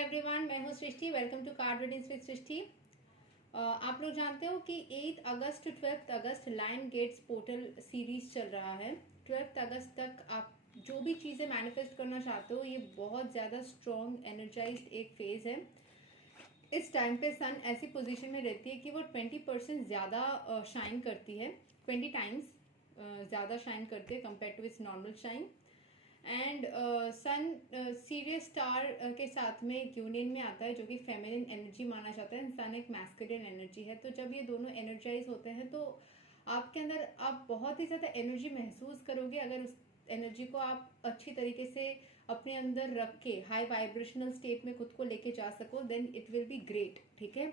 हाय everyone, मैं हूँ Srishti. Welcome to card readings with Srishti. आप लोग जानते हो कि 8 अगस्त टू 12 अगस्त लायन गेट्स पोर्टल सीरीज चल रहा है। 12 अगस्त तक आप जो भी चीज़ें मैनिफेस्ट करना चाहते हो, ये बहुत ज़्यादा स्ट्रॉन्ग एनर्जाइज्ड एक फेज है। इस टाइम पे सन ऐसी पोजीशन में रहती है कि वो 20% ज़्यादा शाइन करती है, 20 टाइम्स ज़्यादा शाइन करती है compare to its normal shine. And sun Sirius star के साथ में एक यूनियन में आता है जो कि फेमिनिन एनर्जी माना जाता है। सन एक मैस्कुलिन एनर्जी है। तो जब ये दोनों एनर्जाइज होते हैं तो आपके अंदर आप बहुत ही ज़्यादा एनर्जी महसूस करोगे। अगर उस एनर्जी को आप अच्छी तरीके से अपने अंदर रख के हाई वाइब्रेशनल स्टेट में खुद को लेके जा सको, then it will be great. ठीक है,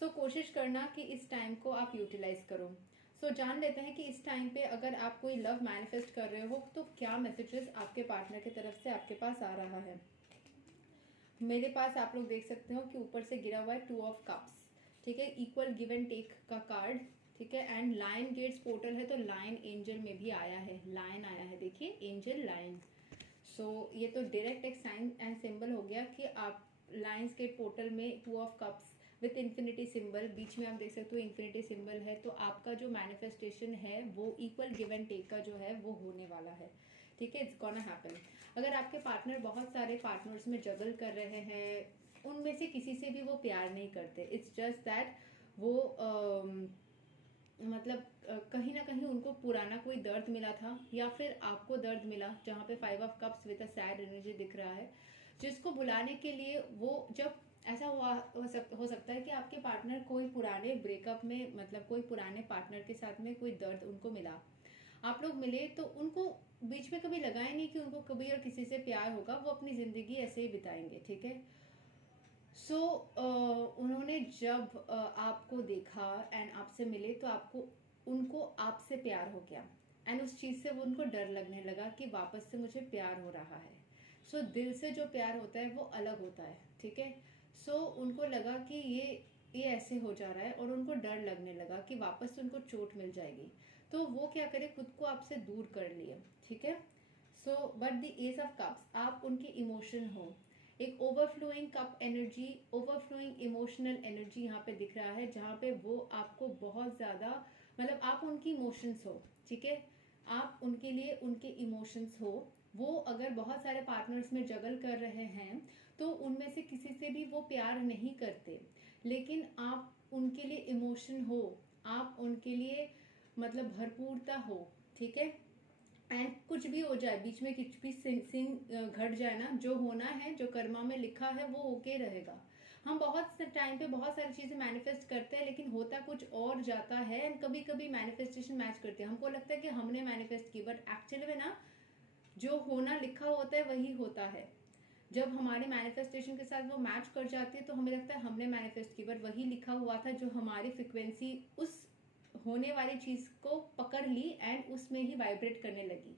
सो कोशिश करना कि इस टाइम को आप यूटिलाइज करो। सो जान लेते हैं कि इस टाइम पे अगर आप कोई लव मैनिफेस्ट कर रहे हो तो क्या मैसेजेस आपके पार्टनर की तरफ से आपके पास आ रहा है। मेरे पास आप लोग देख सकते हो कि ऊपर से गिरा हुआ है 2 ऑफ कप्स। ठीक है, इक्वल गिव एंड टेक का कार्ड। ठीक है, एंड लायन गेट्स पोर्टल है तो लायन एंजल में भी आया है, लायन आया है। देखिए, एंजल लायन। सो ये तो डायरेक्ट एक साइन एंड सिंबल हो गया कि आप लायंस गेट पोर्टल में 2 of cups with infinity symbol, बीच में आप देख सकते हो इन्फिनिटी सिंबल है। तो आपका जो मैनिफेस्टेशन है वो इक्वल गिव एंड टेक का जो है वो होने वाला है। ठीक है, इट्स गोना हैपन। अगर आपके पार्टनर बहुत सारे पार्टनर्स में जगल कर रहे हैं, उनमें से किसी से भी वो प्यार नहीं करते, इट्स जस्ट दैट वो मतलब कहीं ना कहीं उनको पुराना कोई दर्द मिला था या फिर आपको दर्द मिला, जहाँ पे 5 of cups with a sad energy दिख रहा है, जिसको बुलाने के लिए वो जब ऐसा हो सकता है कि आपके पार्टनर कोई पुराने ब्रेकअप में, मतलब कोई पुराने पार्टनर के साथ में कोई दर्द उनको मिला, आप लोग मिले तो उनको बीच में कभी लगा ही नहीं कि उनको कभी और किसी से प्यार होगा। वो अपनी जिंदगी ऐसे ही बिताएंगे। ठीक है, सो उन्होंने जब आपको देखा एंड आपसे मिले तो आपको उनको आपसे प्यार हो गया एंड उस चीज़ से वो उनको डर लगने लगा कि वापस से मुझे प्यार हो रहा है। सो दिल से जो प्यार होता है वो अलग होता है। ठीक है, सो उनको लगा कि ये ऐसे हो जा रहा है और उनको डर लगने लगा कि वापस से उनको चोट मिल जाएगी। तो वो क्या करे, खुद को आपसे दूर कर लिए। ठीक है, so but the S of cups, आप उनके इमोशन हो, एक overflowing cup energy, overflowing emotional energy यहाँ पे दिख रहा है, जहाँ पे वो आपको बहुत ज़्यादा, मतलब आप उनकी इमोशंस हो। ठीक है, आप उनके लिए उनके इमोशंस हो। वो अगर बहुत सारे पार्टनर्स में जगल कर रहे हैं तो उनमें से किसी से भी वो प्यार नहीं करते, लेकिन आप उनके लिए इमोशन हो, आप उनके लिए मतलब भरपूरता हो। ठीक है, एंड कुछ भी हो जाए, बीच में कुछ भी सिंग घट जाए ना, जो होना है, जो कर्मा में लिखा है वो ओके रहेगा। हम बहुत टाइम पे बहुत सारी चीजें मैनिफेस्ट करते हैं लेकिन होता कुछ और जाता है, एंड कभी कभी मैनिफेस्टेशन मैच करते हैं, हमको लगता है कि हमने मैनिफेस्ट की, बट एक्चुअली में ना जो होना लिखा होता है वही होता है। जब हमारे मैनिफेस्टेशन के साथ वो मैच कर जाती है तो हमें लगता है हमने मैनिफेस्ट की, बट वही लिखा हुआ था जो हमारी फ्रिक्वेंसी उस होने वाली चीज को पकड़ ली एंड उसमें ही वाइब्रेट करने लगी।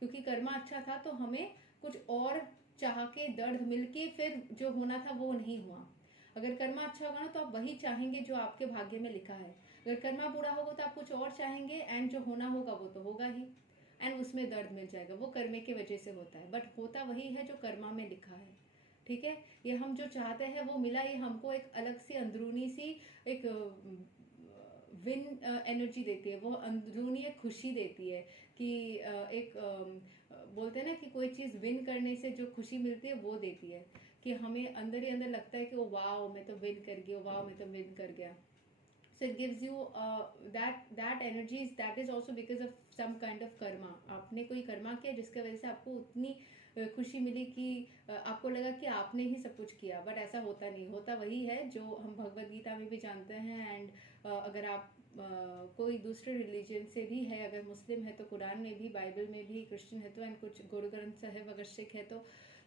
क्योंकि कर्मा अच्छा था तो हमें कुछ और चाह के दर्द मिलके फिर जो होना था वो नहीं हुआ। अगर कर्मा अच्छा होगा ना तो आप वही चाहेंगे जो आपके भाग्य में लिखा है। अगर कर्मा बुरा होगा तो आप कुछ और चाहेंगे एंड जो होना होगा वो तो होगा ही, एंड उसमें दर्द मिल जाएगा। वो कर्मे की वजह से होता है, बट होता वही है जो कर्मा में लिखा है। ठीक है, ये हम जो चाहते हैं वो मिला, ये हमको एक अलग सी अंदरूनी सी एक विन एनर्जी देती है, वो अंदरूनी एक खुशी देती है कि एक बोलते हैं ना कि कोई चीज विन करने से जो खुशी मिलती है वो देती है, कि हमें अंदर ही अंदर लगता है कि ओ वाओ मैं तो विन कर गया, वाओ मैं तो विन कर गया। So it gives you that energy that is also because of some kind of karma. आपने कोई कर्मा किया जिसके वजह से आपको उतनी खुशी मिली कि आपको लगा कि आपने ही सब कुछ किया, बट ऐसा होता नहीं। होता वही है जो हम भगवत गीता में भी जानते हैं, एंड अगर आप कोई दूसरे रिलीजन से भी है, अगर मुस्लिम है तो कुरान में भी, बाइबल में भी, क्रिश्चियन है तो, एंड कुछ गुरु ग्रंथ साहिब अगर सिख है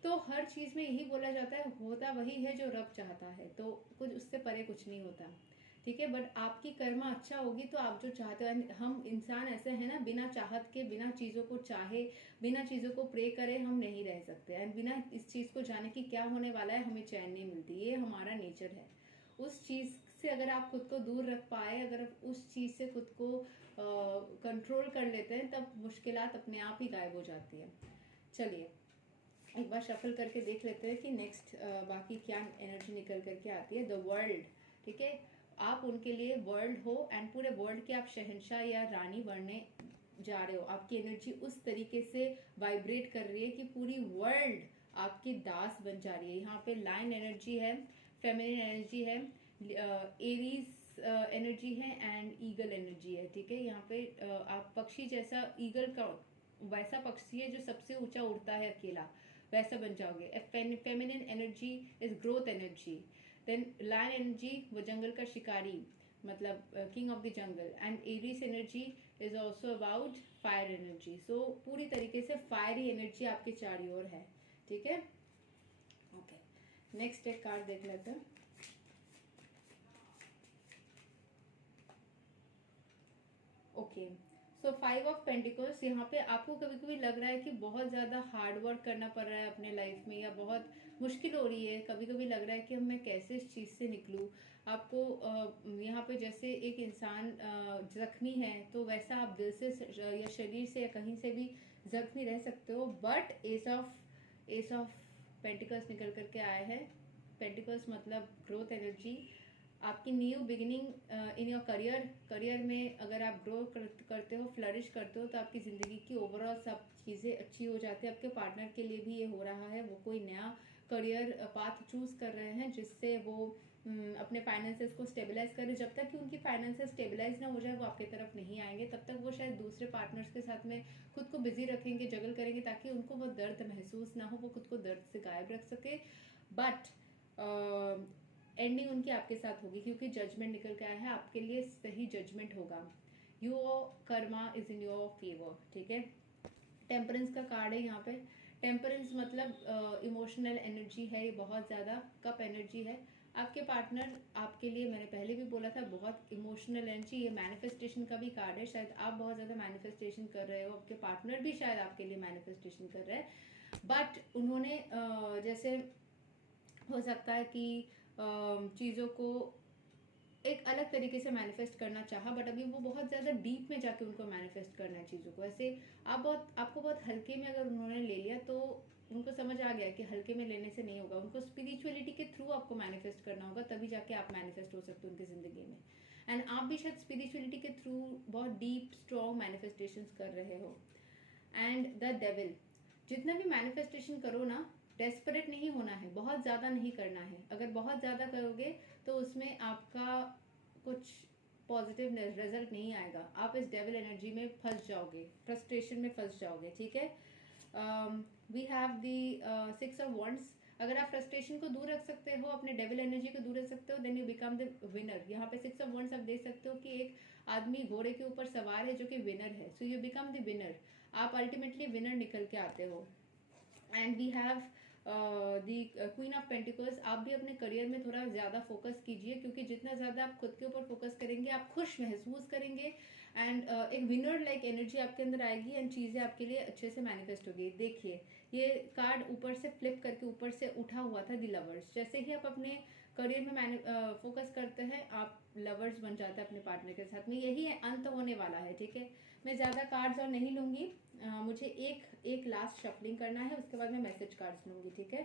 तो हर चीज में यही बोला जाता है, होता वही है जो रब चाहता है, तो कुछ उससे परे कुछ नहीं होता। ठीक है, बट आपकी कर्मा अच्छा होगी तो आप जो चाहते हो, हम इंसान ऐसे हैं ना, बिना चाहत के, बिना चीजों को चाहे, बिना चीजों को प्रे करे हम नहीं रह सकते, एंड बिना इस चीज को जाने कि क्या होने वाला है हमें चैन नहीं मिलती। ये हमारा नेचर है। उस चीज से अगर आप खुद को दूर रख पाए, अगर आप उस चीज से खुद को कंट्रोल कर लेते हैं, तब मुश्किलात अपने आप ही गायब हो जाती है। चलिए, एक बार शफल करके देख लेते हैं कि नेक्स्ट बाकी क्या एनर्जी निकल करके आती है। द वर्ल्ड, ठीक है, आप उनके लिए वर्ल्ड हो एंड पूरे वर्ल्ड के आप शहंशाह या रानी बनने जा रहे हो। आपकी एनर्जी उस तरीके से वाइब्रेट कर रही है कि पूरी वर्ल्ड आपकी दास बन जा रही है। यहाँ पे लाइन एनर्जी है, फेमिनिन एनर्जी है, एरीज एनर्जी है एंड ईगल एनर्जी है, ठीक है। यहाँ पे आप पक्षी जैसा, ईगल का वैसा पक्षी है जो सबसे ऊंचा उड़ता है अकेला, वैसा बन जाओगे। Feminine energy is growth energy. Then lion energy, वो जंगल का शिकारी, मतलब king of the jungle. And Aries energy is also about fire energy. So पूरी तरीके से फायरी एनर्जी आपके चारों ओर है, ठीक है। ओके, नेक्स्ट एक कार्ड देख लेते हैं। Okay, so 5 of pentacles. यहाँ पे आपको कभी कभी लग रहा है कि बहुत ज़्यादा हार्ड वर्क करना पड़ रहा है अपने लाइफ में, या बहुत मुश्किल हो रही है। कभी कभी लग रहा है कि मैं कैसे इस चीज़ से निकलूँ। आपको यहाँ पे जैसे एक इंसान जख्मी है, तो वैसा आप दिल से या शरीर से या कहीं से भी जख्मी रह सकते हो। बट एस ऑफ पेंटिकल्स निकल करके आए हैं। पेंटिकल्स मतलब ग्रोथ एनर्जी, आपकी new beginning in your career में अगर आप ग्रो करते हो, फ्लरिश करते हो, तो आपकी ज़िंदगी की ओवरऑल सब चीज़ें अच्छी हो जाती है। आपके पार्टनर के लिए भी ये हो रहा है, वो कोई नया करियर पाथ चूज कर रहे हैं जिससे वो अपने फाइनेंसेस को स्टेबलाइज करें। जब तक कि उनकी फाइनेंसेस स्टेबलाइज ना हो जाए वो आपकी तरफ नहीं आएंगे, तब तक वो शायद दूसरे पार्टनर्स के साथ में खुद को बिजी रखेंगे, जगल करेंगे, ताकि उनको वो दर्द महसूस ना हो, वो खुद को दर्द से गायब रख सके। बट एंडिंग उनकी आपके साथ होगी, क्योंकि जजमेंट निकल के आया है, आपके लिए सही जजमेंट होगा। Your Karma is in your favour, ठीक है। टेम्परेंस का कार्ड है यहाँ पे। टेम्परेंस मतलब इमोशनल एनर्जी है, ये बहुत ज़्यादा कप एनर्जी है। आपके पार्टनर आपके लिए, मैंने पहले भी बोला था, बहुत इमोशनल एनर्जी। ये मैनिफेस्टेशन का भी कार्ड है। शायद आप बहुत ज़्यादा मैनिफेस्टेशन कर रहे हो, आपके पार्टनर भी शायद आपके लिए मैनिफेस्टेशन कर रहे हैं। बट उन्होंने जैसे हो सकता है कि चीज़ों को एक अलग तरीके से मैनिफेस्ट करना चाहा, बट अभी वो बहुत ज़्यादा डीप में जाके उनको मैनिफेस्ट करना है चीज़ों को। ऐसे आपको बहुत हल्के में अगर उन्होंने ले लिया, तो उनको समझ आ गया कि हल्के में लेने से नहीं होगा। उनको स्पिरिचुअलिटी के थ्रू आपको मैनिफेस्ट करना होगा, तभी जाके आप मैनिफेस्ट हो सकते हो उनकी ज़िंदगी में। एंड आप भी शायद स्पिरिचुअलिटी के थ्रू बहुत डीप स्ट्रॉन्ग मैनिफेस्टेशंस कर रहे हो। एंड द डेविल, जितना भी मैनिफेस्टेशन करो ना, डेस्परेट नहीं होना है, बहुत ज़्यादा नहीं करना है। अगर बहुत ज़्यादा करोगे तो उसमें आपका कुछ पॉजिटिव रिजल्ट नहीं आएगा। आप इस डेविल एनर्जी में फंस जाओगे, फ्रस्ट्रेशन में फंस जाओगे, ठीक है। We have the 6 of wands. अगर आप फ्रस्ट्रेशन को दूर रख सकते हो, अपने डेविल एनर्जी को दूर रख सकते हो, then you become the winner. यहाँ पे 6 ऑफ वॉन्ड्स आप देख सकते हो कि एक आदमी घोड़े के ऊपर सवार है जो कि विनर है। So you become the winner, आप अल्टीमेटली विनर निकल के आते हो। And we have the queen of pentacles. आप भी अपने करियर में थोड़ा ज़्यादा फोकस कीजिए, क्योंकि जितना ज़्यादा आप खुद के ऊपर फोकस करेंगे, आप खुश महसूस करेंगे। एंड एक विनर लाइक एनर्जी आपके अंदर आएगी एंड चीज़ें आपके लिए अच्छे से मैनिफेस्ट होगी। देखिए, ये कार्ड ऊपर से फ्लिप करके ऊपर से उठा हुआ था, द लवर्स। जैसे ही आप अपने करियर में फोकस करते हैं, आप लवर्स बन जाते हैं अपने पार्टनर के साथ में। यही अंत होने वाला है, ठीक है। मैं ज़्यादा कार्ड्स और नहीं लूँगी, मुझे एक लास्ट शफलिंग करना है, उसके बाद मैं मैसेज कार्ड्स लूँगी, ठीक है।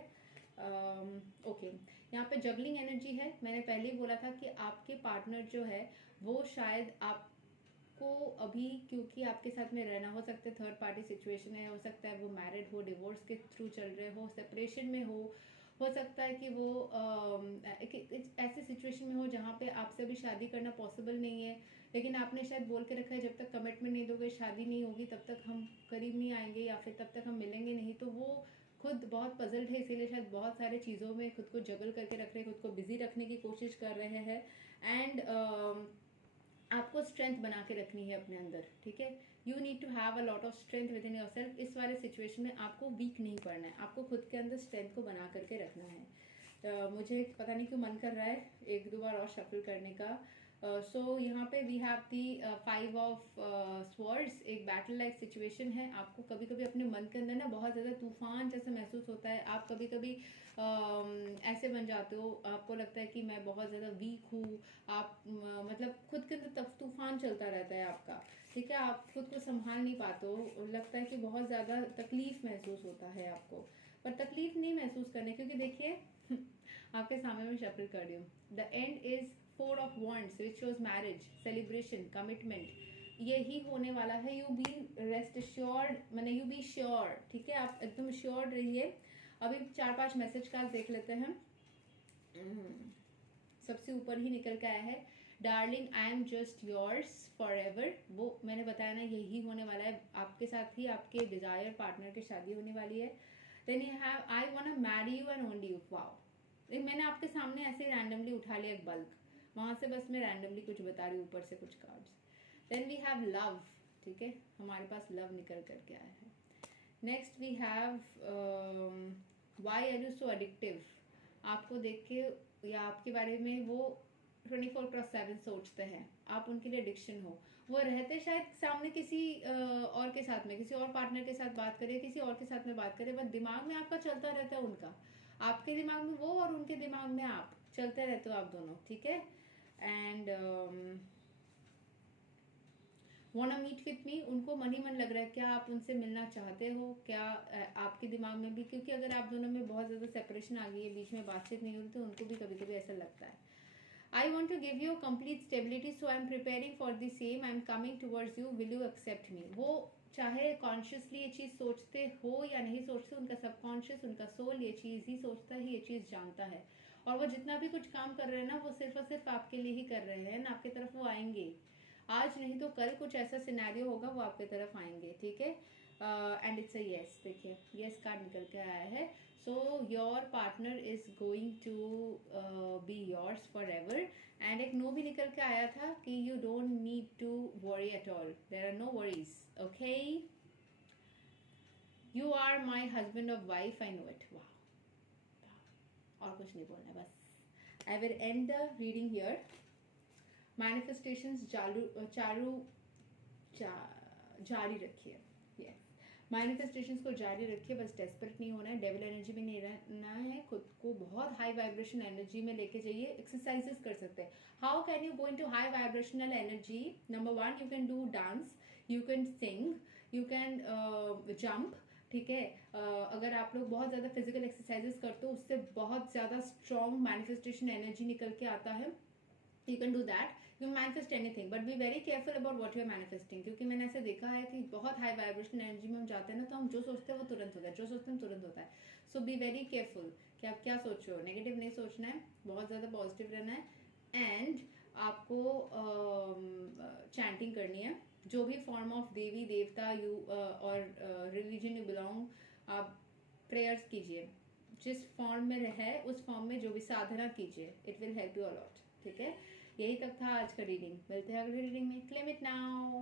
ओके, यहाँ पे जगलिंग एनर्जी है। मैंने पहले ही बोला था कि आपके पार्टनर जो है वो शायद आपको अभी, क्योंकि आपके साथ में रहना, हो सकता है थर्ड पार्टी सिचुएशन है, हो सकता है वो मैरिड हो, डिवोर्स के थ्रू चल रहे हो, सेपरेशन में हो सकता है कि वो ऐसे सिचुएशन में हो जहाँ पे आपसे अभी शादी करना पॉसिबल नहीं है, लेकिन आपने शायद बोल के रखा है जब तक कमिटमेंट नहीं दोगे, शादी नहीं होगी, तब तक हम करीब नहीं आएंगे, या फिर तब तक हम मिलेंगे नहीं। तो वो खुद बहुत पजल्ड है, इसीलिए शायद बहुत सारे चीज़ों में खुद को जगल करके रख रहे हैं, खुद को बिजी रखने की कोशिश कर रहे हैं। एंड आपको स्ट्रेंथ बना के रखनी है अपने अंदर, ठीक है। You need to have a lot of strength within yourself. इस वाले सिचुएशन में आपको वीक नहीं पड़ना है, आपको खुद के अंदर स्ट्रेंथ को बना करके रखना है। मुझे पता नहीं क्यों मन कर रहा है एक दो बार और शफल करने का। सो यहाँ पे we have the 5 of swords. एक बैटल लाइक सिचुएशन है। आपको कभी कभी अपने मन के अंदर ना बहुत ज़्यादा तूफान जैसा महसूस होता है। आप कभी कभी ऐसे बन जाते हो, आपको लगता है कि मैं बहुत ज़्यादा वीक हूँ। आप मतलब खुद के अंदर तूफान चलता रहता है आपका, ठीक है। आप खुद को संभाल नहीं पाते हो, लगता है कि बहुत ज़्यादा तकलीफ महसूस होता है आपको। पर तकलीफ नहीं महसूस करने, क्योंकि देखिए आपके सामने मैं शफल कर रही हूँ. The end is 4 of wands which shows marriage, celebration, commitment. यही होने वाला है. यू बी रेस्ट श्योर्ड, मैंने यू बी श्योर, ठीक है, आप एकदम श्योर रहिए. अभी 4-5 मैसेज कार्ड देख लेते हैं. सबसे ऊपर ही निकल के आया है, darling I am just yours for ever. वो मैंने बताया ना, यही होने वाला है. आपके साथ ही आपके डिजायर पार्टनर की शादी होने वाली है. Then you have I want to marry you and only you. Wow, मैंने आपके सामने ऐसे ही रैंडमली उठा लिया एक बल्क, वहां से बस मैं रैंडमली कुछ बता रही हूँ, ऊपर से कुछ cards. Then we have love, ठीक है, हमारे पास लव निकल करके आया है. Next we have why are you so addictive. आपको देख के या आपके बारे में वो 24/7 सोचते हैं, आप उनके लिए एडिक्शन हो. वो रहते शायद सामने किसी और के साथ में, किसी और पार्टनर के साथ बात करे, किसी और के साथ में बात करे, बट दिमाग में आपका चलता रहता है उनका. आपके दिमाग में वो और उनके दिमाग में आप, चलते रहते हो आप दोनों, ठीक है. And wanna meet with me, उनको मन ही मन लग रहा है. क्या आप उनसे मिलना चाहते हो? क्या आपके दिमाग में भी, क्योंकि अगर आप दोनों में बहुत ज़्यादा सेपरेशन आ गई है, बीच में बातचीत नहीं होती, तो उनको भी कभी कभी ऐसा लगता है. I want to give you complete stability, so I am preparing for the same. I am coming towards you. Will you accept me? वो चाहे कॉन्शियसली ये चीज़ सोचते हो या नहीं सोचते, उनका सबकॉन्शियस, उनका सोल ये चीज़ ही सोचता है, ये चीज़ जानता है. और वो जितना भी कुछ काम कर रहे हैं ना, वो सिर्फ और सिर्फ आपके लिए ही कर रहे हैं ना. आपकी तरफ वो आएंगे, आज नहीं तो कल कुछ ऐसा सिनेरियो होगा, वो आपकी तरफ आएंगे, ठीक है. And it's a yes. देखिए यस कार्ड निकल के आया है. So your partner is going to be yours forever. And एक नो भी निकल के आया था कि you don't need to worry at all. There are no worries. Okay? You are my husband or wife. I know it. Wow. और कुछ नहीं बोलना बस. I will end the reading here. Manifestations जारी रखिए. Yes. मैनिफेस्टेशंस को जारी रखिए, बस डेस्परेट नहीं होना है, डेविल एनर्जी में नहीं रहना है, खुद को बहुत हाई वाइब्रेशन एनर्जी में लेके जाइए. एक्सरसाइजेस कर सकते हैं. How can you go into high vibrational energy? Number 1, you can do dance, you can sing, you can jump, ठीक है. अगर आप लोग बहुत ज़्यादा फिजिकल एक्सरसाइजेस करते हो, उससे बहुत ज़्यादा स्ट्रॉन्ग मैनिफेस्टेशन एनर्जी निकल के आता है. You can do that. You manifest anything, but be very careful about what you are manifesting, क्योंकि मैंने ऐसे देखा है कि बहुत हाई वाइब्रेशन एनर्जी में हम जाते हैं ना, तो हम जो सोचते हैं वो तुरंत होता है, जो सोचते हैं तुरंत होता है. सो बी वेरी केयरफुल कि आप क्या सोच रहे हो. नेगेटिव नहीं सोचना है, बहुत ज़्यादा पॉजिटिव रहना है. एंड आपको चैंटिंग करनी है. जो भी फॉर्म ऑफ देवी देवता यू और रिलीजन यू बिलोंग, आप प्रेयर्स कीजिए. जिस फॉर्म में है उस फॉर्म में जो भी साधना कीजिए. It will help you a lot, ठीक है. यही तक था आज का रीडिंग. मिलते हैं अगले रीडिंग में. Claim it now.